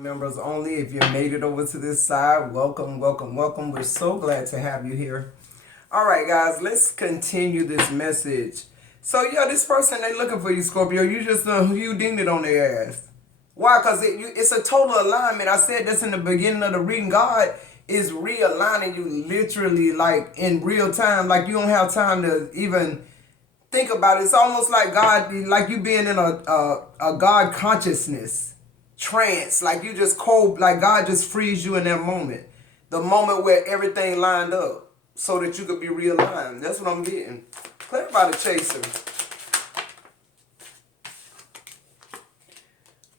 Members only. If you made it over to this side, welcome, welcome, welcome. We're so glad to have you here. All right, guys, let's continue this message. So, yeah, this person, they looking for you, Scorpio. You just you dinged it on their ass. Why? Because it's a total alignment. I said this in the beginning of the reading. God is realigning you literally, like, in real time. Like, you don't have time to even think about it. It's almost like God, like you being in a God consciousness trance. Like you just cold, like God just frees you in that moment. The moment where everything lined up so that you could be realigned. That's what I'm getting. Clear by the chaser.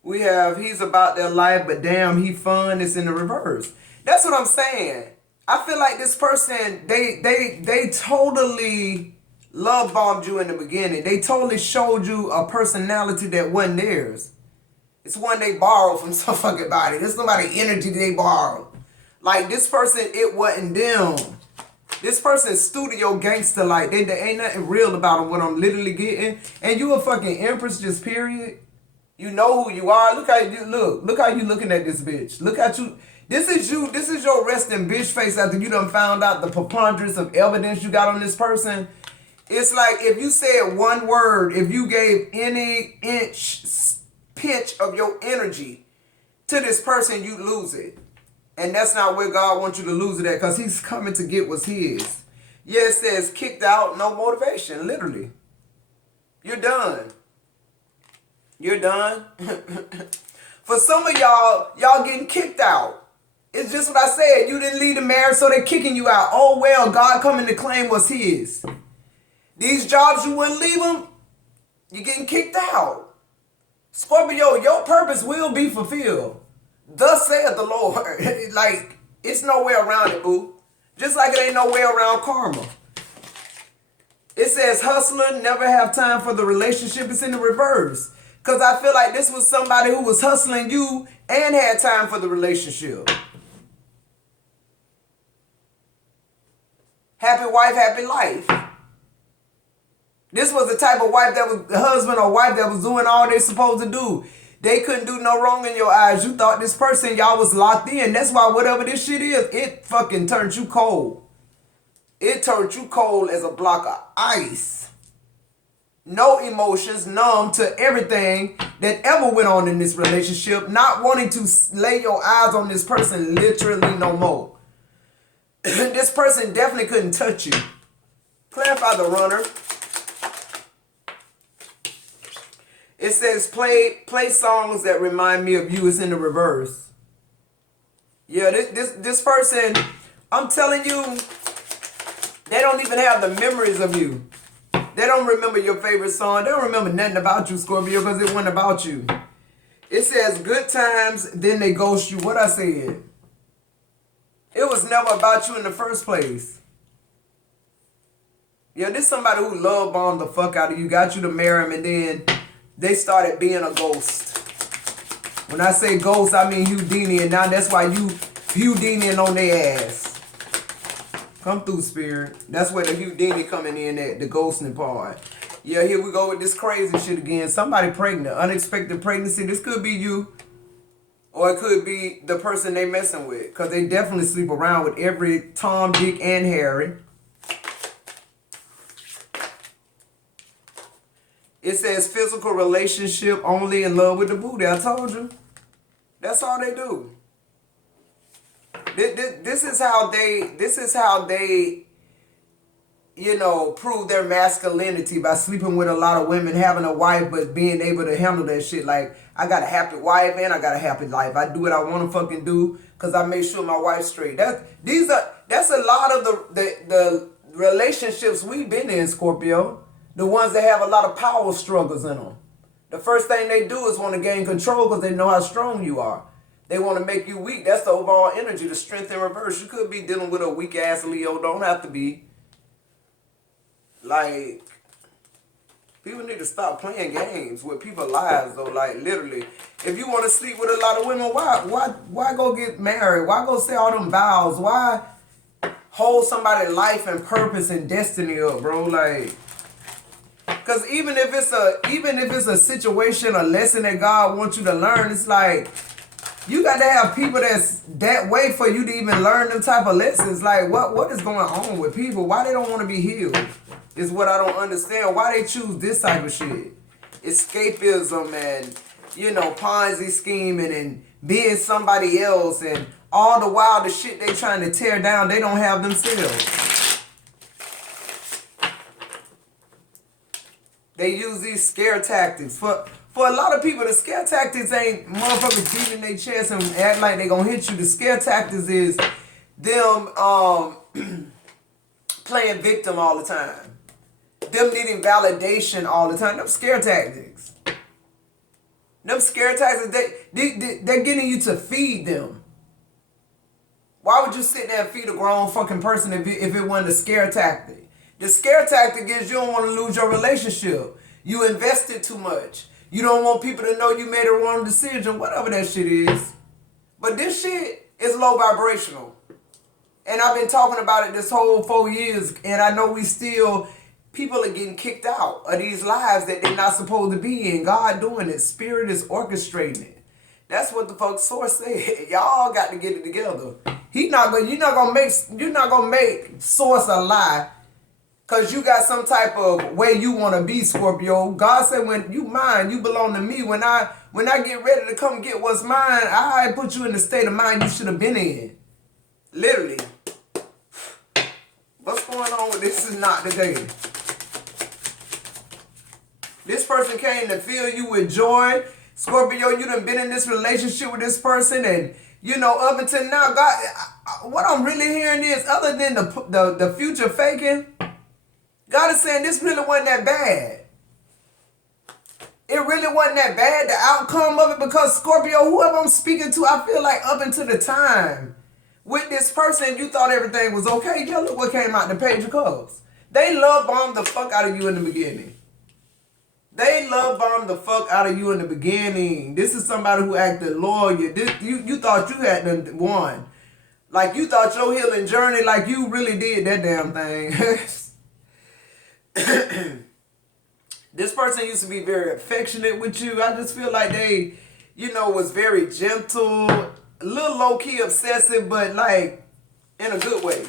We have, he's about their life, but damn, he fun. It's in the reverse. That's what I'm saying. I feel like this person, they totally love bombed you in the beginning. They totally showed you a personality that wasn't theirs. It's one they borrowed from some fucking body. This somebody energy they borrowed. Like this person, it wasn't them. This person's studio gangster. Like they ain't nothing real about them. What I'm literally getting. And you a fucking empress, just period. You know who you are. Look how you look. Look how you looking at this bitch. Look at you. This is you. This is your resting bitch face after you done found out the preponderance of evidence you got on this person. It's like if you said one word, if you gave any pinch of your energy to this person, you lose it. And that's not where God wants you to lose it at, because he's coming to get what's his. Yeah, it says kicked out, no motivation, literally. You're done. You're done. For some of y'all getting kicked out. It's just what I said. You didn't leave the marriage, so they're kicking you out. Oh, well, God coming to claim what's his. These jobs you wouldn't leave them, you're getting kicked out. Scorpio, your purpose will be fulfilled. Thus saith the Lord. Like, it's no way around it, boo. Just like it ain't no way around karma. It says hustler, never have time for the relationship. It's in the reverse. Because I feel like this was somebody who was hustling you and had time for the relationship. Happy wife, happy life. This was the type of wife that was, the husband or wife that was doing all they supposed to do. They couldn't do no wrong in your eyes. You thought this person, y'all was locked in. That's why whatever this shit is, it fucking turned you cold. It turned you cold as a block of ice. No emotions, numb to everything that ever went on in this relationship. Not wanting to lay your eyes on this person literally no more. This person definitely couldn't touch you. Clarify the runner. It says play songs that remind me of you. It's in the reverse. Yeah, this person, I'm telling you, they don't even have the memories of you. They don't remember your favorite song. They don't remember nothing about you, Scorpio, because it wasn't about you. It says good times, then they ghost you. What I said? It was never about you in the first place. Yeah, this somebody who love bombed the fuck out of you, got you to marry him, and then they started being a ghost. When I say ghost, I mean Houdini, and now that's why you Houdini on their ass. Come through, spirit. That's where the Houdini coming in at, the ghosting part. Yeah, here we go with this crazy shit again. Somebody pregnant, unexpected pregnancy. This could be you, or it could be the person they messing with, because they definitely sleep around with every Tom, Dick, and Harry. It says physical relationship, only in love with the booty. I told you. That's all they do. This is how they, you know, prove their masculinity, by sleeping with a lot of women, having a wife, but being able to handle that shit. Like, I got a happy wife and I got a happy life. I do what I want to fucking do because I make sure my wife's straight. That's a lot of the relationships we've been in, Scorpio. The ones that have a lot of power struggles in them. The first thing they do is want to gain control because they know how strong you are. They want to make you weak. That's the overall energy, the strength in reverse. You could be dealing with a weak-ass Leo. Don't have to be. Like, people need to stop playing games with people's lives, though. Like, literally. If you want to sleep with a lot of women, why go get married? Why go say all them vows? Why hold somebody's life and purpose and destiny up, bro? Like, because even if it's a situation, a lesson that God wants you to learn, it's like, You got to have people that's that way for you to even learn them type of lessons. Like, what is going on with people? Why they don't want to be healed is what I don't understand. Why they choose this type of shit. Escapism and, Ponzi scheming and being somebody else, and all the while the shit they trying to tear down, they don't have themselves. They use these scare tactics. For a lot of people, the scare tactics ain't motherfuckers beating their chest and act like they gonna hit you. The scare tactics is them playing victim all the time. Them needing validation all the time. Them scare tactics. Them scare tactics, they're getting you to feed them. Why would you sit there and feed a grown fucking person if it wasn't a scare tactic? The scare tactic is you don't want to lose your relationship. You invested too much. You don't want people to know you made a wrong decision, whatever that shit is. But this shit is low vibrational. And I've been talking about it this whole 4 years, and I know people are getting kicked out of these lives that they're not supposed to be in. God doing it. Spirit is orchestrating it. That's what the fuck source said. Y'all got to get it together. You're not gonna make source a lie. Because you got some type of way you want to be, Scorpio. God said, when you mine, you belong to me. When I get ready to come get what's mine, I put you in the state of mind you should have been in. Literally. What's going on with this is not the day. This person came to fill you with joy. Scorpio, you done been in this relationship with this person, and up until now, God, what I'm really hearing is, other than the future faking, God is saying this really wasn't that bad. It really wasn't that bad, the outcome of it, because Scorpio, whoever I'm speaking to, I feel like up until the time with this person, you thought everything was okay. Yeah, look what came out the Page of Cups. They love bombed the fuck out of you in the beginning. They love bombed the fuck out of you in the beginning. This is somebody who acted loyal. You thought you had done won. Like, you thought your healing journey, like you really did that damn thing. This person used to be very affectionate with you. I just feel like they, was very gentle, a little low-key obsessive, but like in a good way.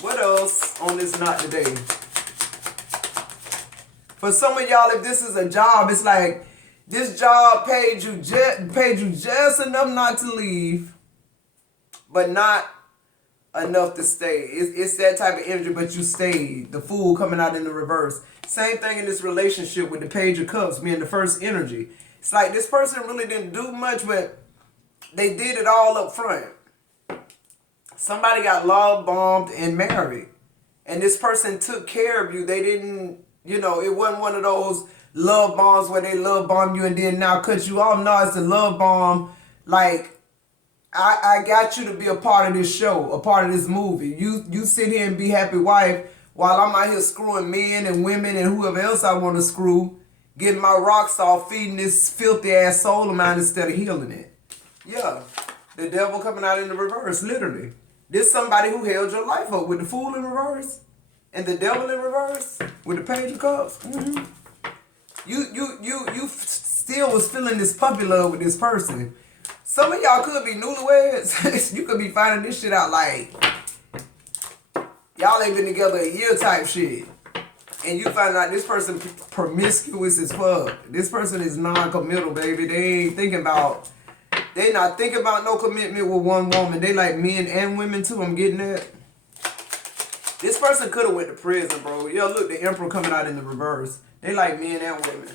What else on this not today? For some of y'all, if this is a job, it's like this job paid you just enough not to leave, but not enough to stay. It's that type of energy, but you stayed. The Fool coming out in the reverse. Same thing in this relationship with the Page of Cups being the first energy. It's like this person really didn't do much, but they did it all up front. Somebody got love bombed and married, and this person took care of you. They didn't, it wasn't one of those love bombs where they love bomb you and then now cut you off. No, it's a love bomb like, I got you to be a part of this show, a part of this movie. You sit here and be happy wife while I'm out here screwing men and women and whoever else I want to screw, getting my rocks off, feeding this filthy ass soul of mine instead of healing it. Yeah, the devil coming out in the reverse, literally. This somebody who held your life up with the Fool in reverse and the devil in reverse with the Page of Cups. Mm-hmm. You still was feeling this puppy love with this person. Some of y'all could be newlyweds. You could be finding this shit out like y'all ain't been together a year type shit. And you find out this person promiscuous as fuck. This person is non-committal, baby. They not thinking about no commitment with one woman. They like men and women too. I'm getting that. This person could have went to prison, bro. Yo, look, the Emperor coming out in the reverse. They like men and women.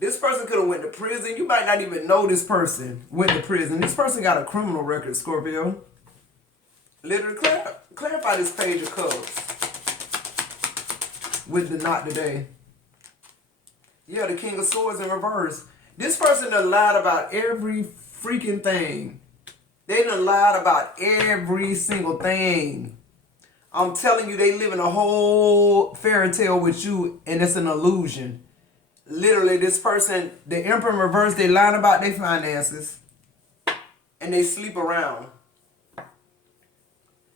This person could have went to prison. You might not even know this person went to prison. This person got a criminal record, Scorpio. Literally, clarify this Page of Cups with the not today. Yeah, the King of Swords in reverse. This person done lied about every freaking thing. They done lied about every single thing. I'm telling you, they live in a whole fairy tale with you, and it's an illusion. Literally, this person, the Emperor in reverse, they lying about their finances, and they sleep around.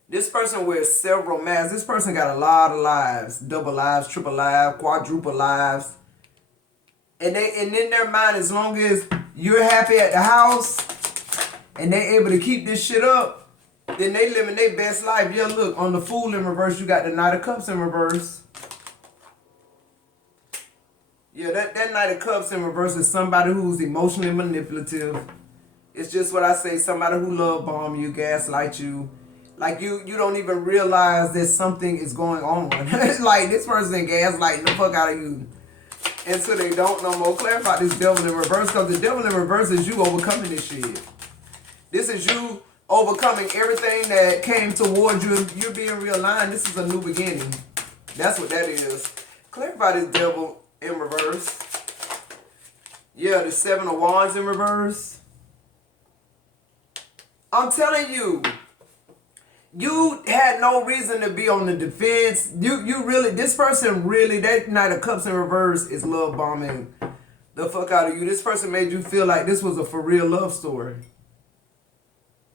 This person wears several masks. This person got a lot of lives. Double lives, triple lives, quadruple lives. And in their mind, as long as you're happy at the house, and they able to keep this shit up, then they living their best life. Yeah, look, on the Fool in reverse, you got the Knight of Cups in reverse. Yeah, that Knight of Cups in reverse is somebody who's emotionally manipulative. It's just what I say, somebody who love bomb you, gaslight you. Like you don't even realize that something is going on. Like this person gaslighting the fuck out of you. Until they don't no more. Clarify this devil in reverse, because the devil in reverse is you overcoming this shit. This is you overcoming everything that came towards you. You're being realigned. This is a new beginning. That's what that is. Clarify this devil in reverse. Yeah, the Seven of Wands in reverse. I'm telling you, you had no reason to be on the defense. You really, this person really, that Knight of Cups in reverse is love bombing the fuck out of you. This person made you feel like this was a for real love story.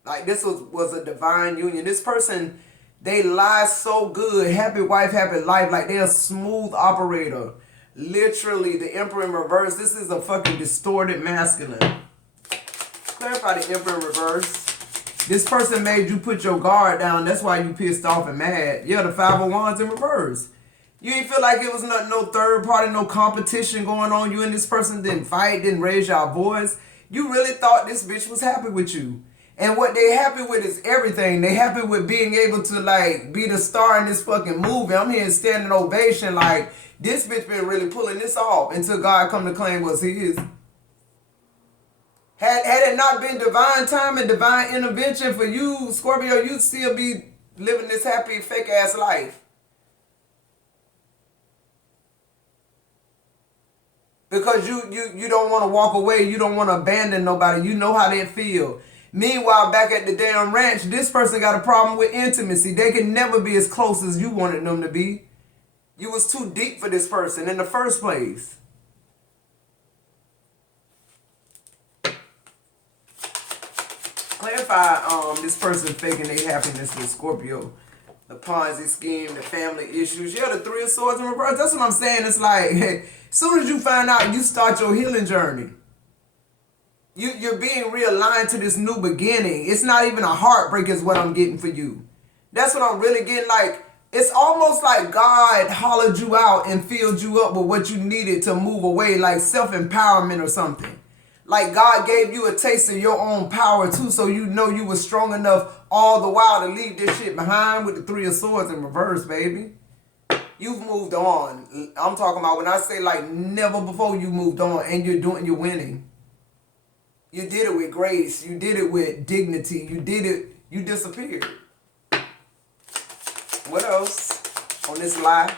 Like this was a divine union. This person, they lie so good. Happy wife, happy life. Like they're a smooth operator. Literally, the Emperor in reverse. This is a fucking distorted masculine. Clarify the Emperor in reverse. This person made you put your guard down. That's why you pissed off and mad. Yeah, the Five of Wands in reverse. You ain't feel like it was no third party, no competition going on. You and this person didn't fight, didn't raise your voice. You really thought this bitch was happy with you. And what they happy with is everything. They happy with being able to like be the star in this fucking movie. I'm here standing ovation like this bitch been really pulling this off until God come to claim what's his. Had it not been divine time and divine intervention for you, Scorpio, you'd still be living this happy fake ass life. Because you don't want to walk away, you don't want to abandon nobody. You know how they feel. Meanwhile, back at the damn ranch, this person got a problem with intimacy. They can never be as close as you wanted them to be. You was too deep for this person in the first place. Clarify this person faking their happiness with Scorpio. The Ponzi scheme, the family issues. Yeah, the Three of Swords in reverse. That's what I'm saying. It's like, as soon as you find out, you start your healing journey. You're being realigned to this new beginning. It's not even a heartbreak is what I'm getting for you. That's what I'm really getting. Like, it's almost like God hollowed you out and filled you up with what you needed to move away, like self-empowerment or something. Like God gave you a taste of your own power too, so you know you were strong enough all the while to leave this shit behind with the Three of Swords in reverse, baby. You've moved on. I'm talking about when I say like never before you moved on, and you're winning. You did it with grace. You did it with dignity. You did it. You disappeared. What else on this lie?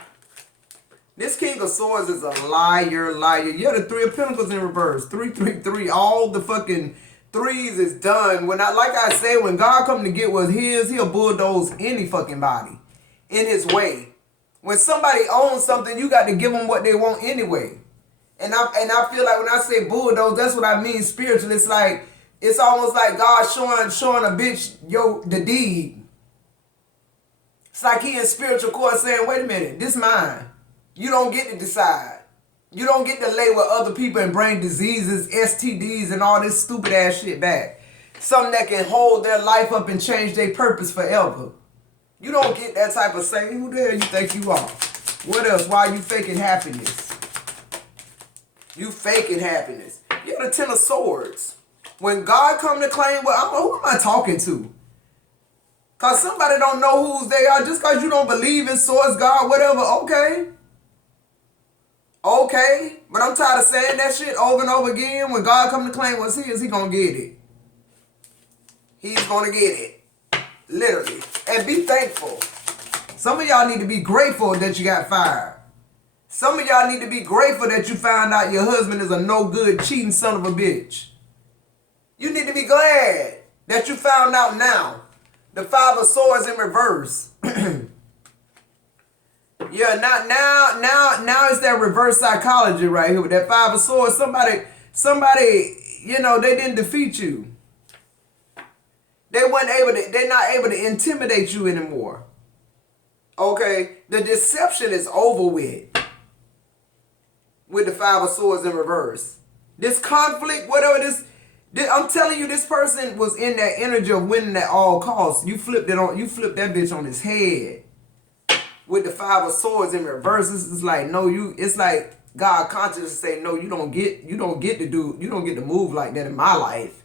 This King of Swords is a liar. Yeah, the Three of Pentacles in reverse. 333. All the fucking threes is done. Like I say, when God come to get what's his, he'll bulldoze any fucking body in his way. When somebody owns something, you got to give them what they want anyway. And I feel like when I say bulldoze, that's what I mean spiritually. It's like, it's almost like God showing a bitch the deed. It's like he in spiritual court saying, wait a minute, this mine. You don't get to decide. You don't get to lay with other people and bring diseases, STDs, and all this stupid ass shit back. Something that can hold their life up and change their purpose forever. You don't get that type of saying. Who the hell you think you are? What else? Why are you faking happiness? You faking happiness. You're the Ten of Swords. When God come to claim, well, who am I talking to? Because somebody don't know whose they are. Just because you don't believe in swords, God, whatever, okay. Okay. But I'm tired of saying that shit over and over again. When God come to claim what's his, he going to get it. He's going to get it. Literally. And be thankful. Some of y'all need to be grateful that you got fired. Some of y'all need to be grateful that you found out your husband is a no good, cheating son of a bitch. You need to be glad that you found out now. The Five of Swords in reverse. Yeah, now it's that reverse psychology right here with that Five of Swords. Somebody, you know, they didn't defeat you. They're not able to intimidate you anymore. Okay, the deception is over with the Five of Swords in reverse. This conflict, whatever this, I'm telling you, this person was in that energy of winning at all costs. You flipped that bitch on his head with the 5 of Swords in reverse. It's like, no, it's like God consciously say, no, you don't get to move like that in my life.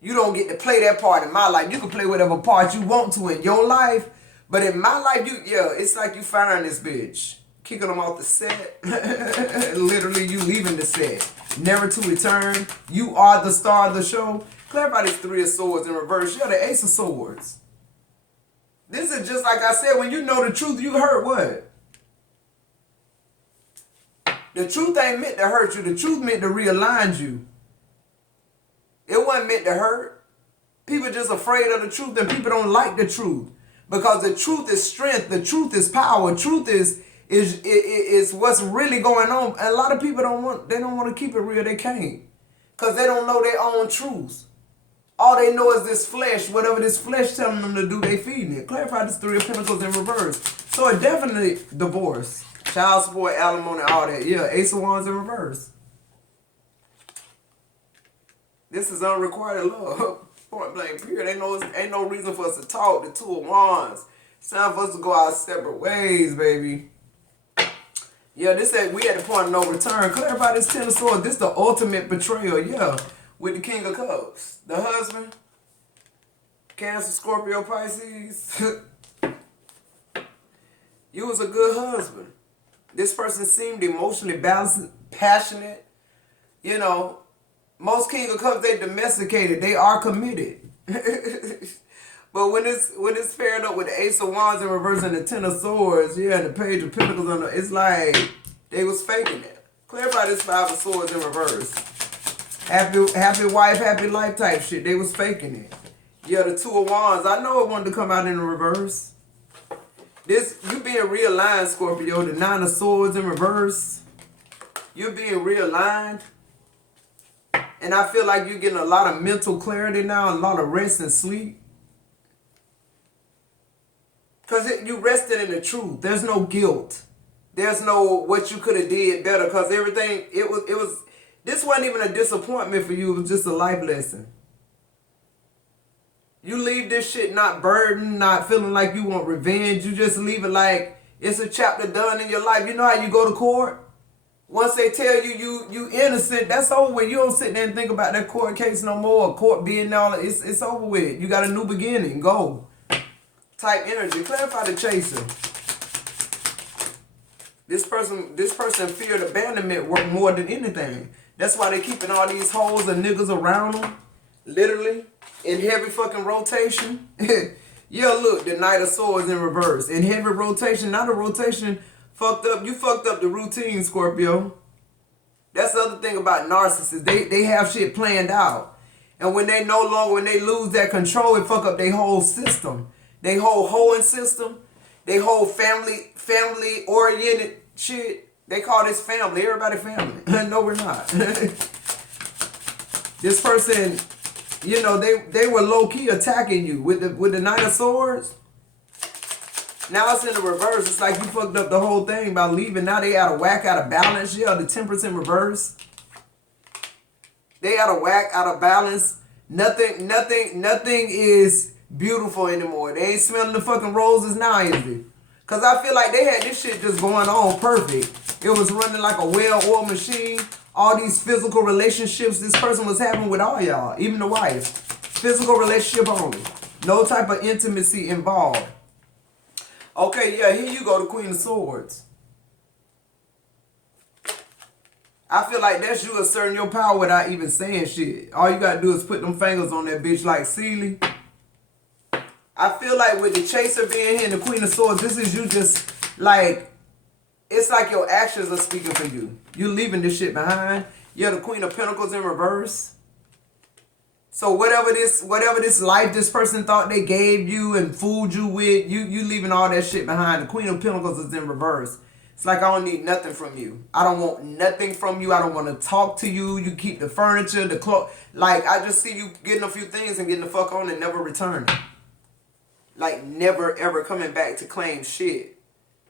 You don't get to play that part in my life. You can play whatever part you want to in your life, but in my life, it's like you firing this bitch, kicking them off the set. Literally, you leaving the set, never to return. You are the star of the show. Clarify this 3 of Swords in reverse. You're the Ace of Swords. This is just like I said, when you know the truth, you hurt what? The truth ain't meant to hurt you. The truth meant to realign you. It wasn't meant to hurt. People just afraid of the truth, and people don't like the truth. Because the truth is strength. The truth is power. Truth is what's really going on. A lot of people don't want to keep it real. They can't. Because they don't know their own truths. All they know is this flesh. Whatever this flesh telling them to do, they feeding it. Clarify this 3 of Pentacles in reverse. So it definitely divorce. Child support, alimony, all that. Yeah, Ace of Wands in reverse. This is unrequited love. Point blank, period. Ain't no reason for us to talk. The 2 of Wands. It's time for us to go our separate ways, baby. Yeah, this said we at the point of no return. Clarify this 10 of Swords. This the ultimate betrayal. Yeah, with the King of Cups. The husband. Cancer, Scorpio, Pisces. You was a good husband. This person seemed emotionally balanced, passionate. You know, most King of Cups, they domesticated. They are committed. But when it's paired up with the Ace of Wands in reverse and the 10 of Swords, yeah, and the Page of Pentacles, it's like they was faking it. Clarify this 5 of Swords in reverse. Happy wife, happy life type shit. They was faking it. Yeah, the 2 of Wands. I know it wanted to come out in the reverse. You being realigned, Scorpio. The 9 of Swords in reverse. You're being realigned. And I feel like you're getting a lot of mental clarity now, a lot of rest and sleep. Because you rested in the truth. There's no guilt. There's no what you could have did better. Because everything, this wasn't even a disappointment for you. It was just a life lesson. You leave this shit not burdened, not feeling like you want revenge. You just leave it like it's a chapter done in your life. You know how you go to court? Once they tell you innocent, that's over with. You don't sit there and think about that court case no more. Court being all, it's over with. You got a new beginning. Go. Type energy. Clarify the chaser. This person feared abandonment more than anything. That's why they keeping all these hoes and niggas around them. Literally. In heavy fucking rotation. Yeah, look, the Knight of Swords in reverse. In heavy rotation. Now the rotation fucked up. You fucked up the routine, Scorpio. That's the other thing about narcissists. They have shit planned out. And when they lose that control, it fuck up their whole system. They whole hoeing system. They whole family oriented shit. They call this family. Everybody family. No, we're not. This person, you know, they were low-key attacking you with the Knight of Swords. Now it's in the reverse. It's like you fucked up the whole thing by leaving. Now they out of whack, out of balance. Yeah, the Temperance in reverse. They out of whack, out of balance. Nothing is beautiful anymore. They ain't smelling the fucking roses now, is it? Because I feel like they had this shit just going on perfect. It was running like a well-oiled machine. All these physical relationships this person was having with all y'all, even the wife. Physical relationship only. No type of intimacy involved. Okay, yeah, here you go, the Queen of Swords. I feel like that's you asserting your power without even saying shit. All you gotta do is put them fingers on that bitch like Sealy. I feel like with the Chaser being here and the Queen of Swords, this is you just like, it's like your actions are speaking for you. You leaving this shit behind. You're the Queen of Pentacles in reverse. So whatever this life this person thought they gave you and fooled you with, you leaving all that shit behind. The Queen of Pentacles is in reverse. It's like I don't need nothing from you. I don't want nothing from you. I don't want to talk to you. You keep the furniture, the clothes. Like I just see you getting a few things and getting the fuck on and never returning. Like never ever coming back to claim shit.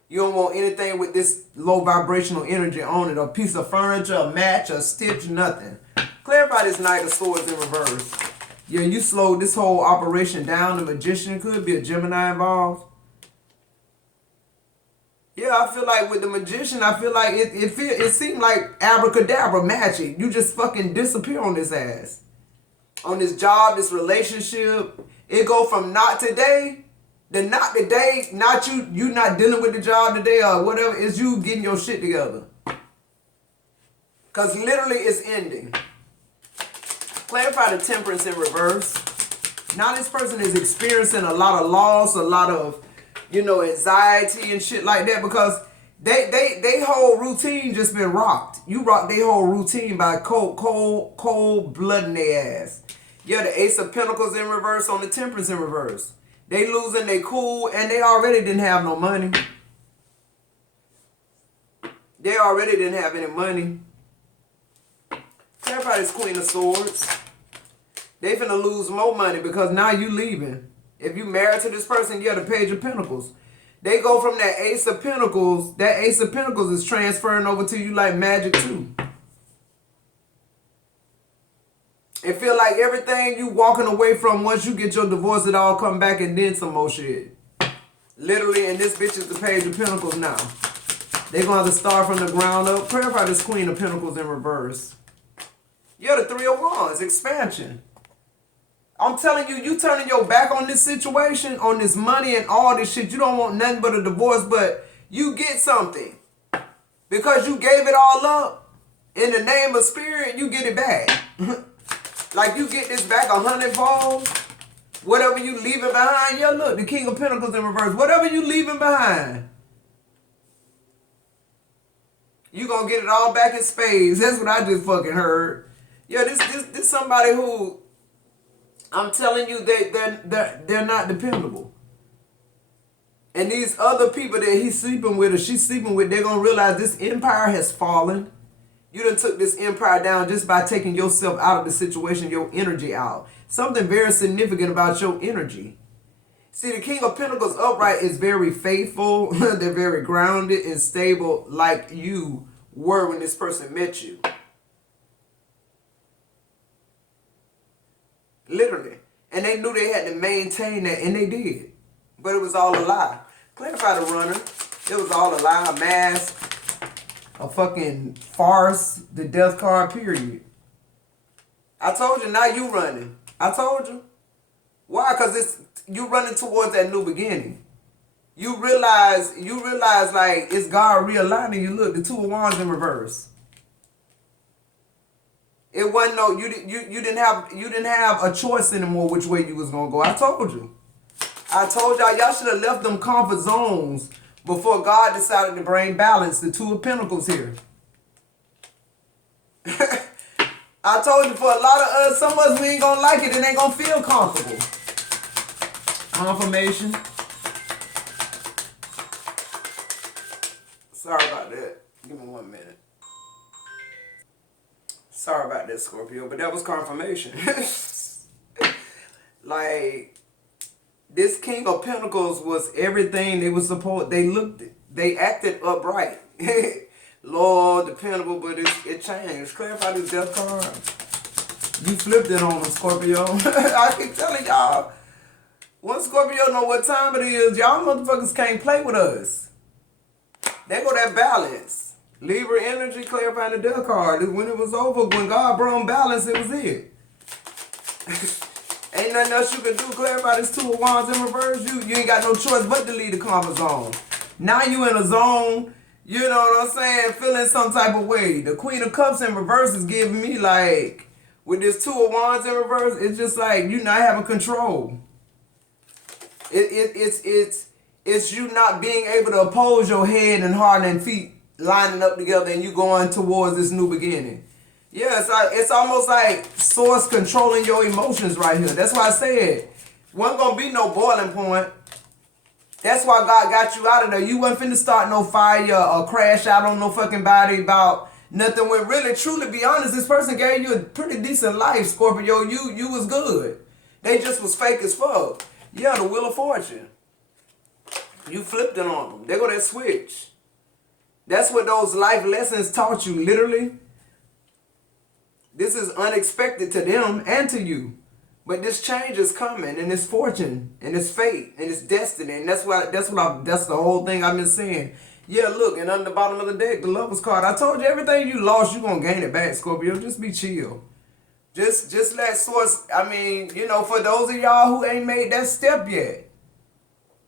You don't want anything with this low vibrational energy on it. A piece of furniture, a match, a stitch, nothing. Clarify this Knight of Swords in reverse. Yeah, you slowed this whole operation down. The Magician could be a Gemini involved. Yeah, I feel like with the Magician, I feel like it seemed like abracadabra magic. You just fucking disappear on this ass. On this job, this relationship. It go from not today, to not today, not you not dealing with the job today or whatever, is you getting your shit together. Because literally it's ending. Clarify the Temperance in reverse. Now this person is experiencing a lot of loss, a lot of, anxiety and shit like that because they whole routine just been rocked. You rocked their whole routine by cold blooding their ass. Yeah, the Ace of Pentacles in reverse on the Temperance in reverse. They losing their cool and they already didn't have no money. They already didn't have any money. Everybody's Queen of Swords. They finna lose more money because now you leaving. If you married to this person, yeah, the Page of Pentacles. They go from that Ace of Pentacles. That Ace of Pentacles is transferring over to you like magic too. It feel like everything you walking away from once you get your divorce, it all come back and then some more shit. Literally, and this bitch is the Page of Pentacles now. They gonna have to start from the ground up. Clarify this Queen of Pentacles in reverse. Yeah, the Three of Wands, expansion. I'm telling you, you turning your back on this situation, on this money and all this shit. You don't want nothing but a divorce, but you get something. Because you gave it all up, in the name of spirit, you get it back. Like you get this back 100-fold. Whatever you leaving behind, yeah, look, the King of Pentacles in reverse. Whatever you leaving behind, you gonna get it all back in spades. That's what I just fucking heard. Yeah, this somebody who, I'm telling you, they're not dependable. And these other people that he's sleeping with or she's sleeping with, they're going to realize this empire has fallen. You done took this empire down just by taking yourself out of the situation, your energy out. Something very significant about your energy. See, the King of Pentacles upright is very faithful. They're very grounded and stable like you were when this person met you. Literally. And they knew they had to maintain that, and they did. But it was all a lie. Clarify the Runner. It was all a lie, a mask, a fucking farce, the death card, period. I told you, now you running. I told you. Why? Because you running towards that new beginning. You realize like it's God realigning you. Look, the Two of Wands in reverse. It wasn't no, you didn't have a choice anymore which way you was gonna go. I told you. I told y'all should have left them comfort zones before God decided to bring balance. The Two of Pentacles here. I told you, for a lot of us, some of us, we ain't gonna like it and ain't gonna feel comfortable. Confirmation. Sorry about that. Give me 1 minute. Sorry about that, Scorpio, but that was confirmation. Like, this King of Pentacles was everything they was supposed. They acted upright. Lord, dependable, but it changed. Clarify this death card. You flipped it on them, Scorpio. I keep telling y'all. Once Scorpio know what time it is, y'all motherfuckers can't play with us. There go that balance. Libra energy, clarifying the death card. When it was over, when God brought balance, it was it. Ain't nothing else you can do. Clarify this Two of Wands in reverse. You ain't got no choice but to leave the comfort zone. Now you in a zone, you know what I'm saying, feeling some type of way. The Queen of Cups in reverse is giving me like, with this Two of Wands in reverse, it's just like you not having control. It's you not being able to oppose your head and heart and feet lining up together and you going towards this new beginning. Yeah, it's almost like source controlling your emotions right here. That's why I said, wasn't going to be no boiling point. That's why God got you out of there. You wasn't finna start no fire or crash out on no fucking body about nothing. When really, truly, be honest, this person gave you a pretty decent life, Scorpio. You was good. They just was fake as fuck. Yeah, the Wheel of Fortune. You flipped it on them. There go that switch. That's what those life lessons taught you, literally. This is unexpected to them and to you. But this change is coming, and it's fortune, and it's fate, and it's destiny, and that's the whole thing I've been saying. Yeah, look, and on the bottom of the deck, the Lovers card. I told you everything you lost, you're gonna gain it back, Scorpio. Just be chill. Just let source. I mean, you know, for those of y'all who ain't made that step yet,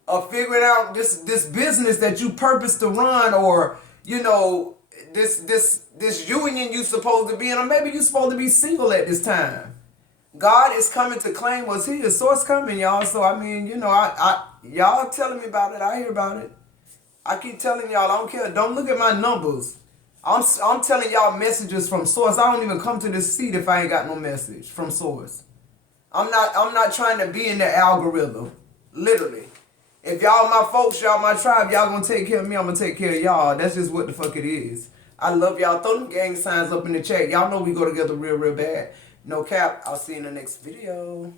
of figuring out this business that you purpose to run, or you know, this union you supposed to be in, or maybe you supposed to be single at this time. God is coming to claim what's his. Source coming, y'all. So I mean, you know, y'all telling me about it. I hear about it. I keep telling y'all, I don't care. Don't look at my numbers. I'm telling y'all messages from source. I don't even come to this seat if I ain't got no message from source. I'm not trying to be in the algorithm. Literally. If y'all my folks, y'all my tribe, y'all gonna take care of me, I'm gonna take care of y'all. That's just what the fuck it is. I love y'all. Throw them gang signs up in the chat. Y'all know we go together real bad. No cap. I'll see you in the next video.